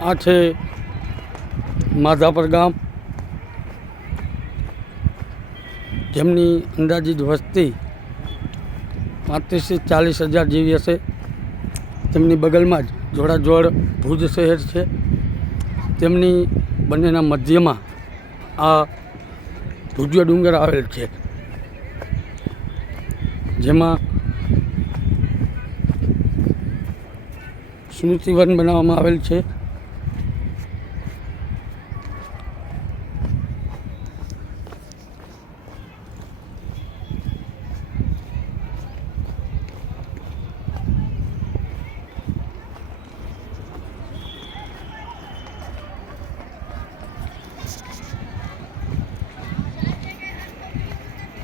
આ છે માધાપર ગામ, જેમની અંદાજિત વસ્તી 35 થી 40 હજાર જેવી હશે. તેમની બગલમાં જ જોડાજોડ ભુજ શહેર છે. તેમની બંનેના મધ્યમાં આ ભુજિયો ડુંગર આવેલ છે, જેમાં સ્મૃતિવન બનાવવામાં આવેલ છે.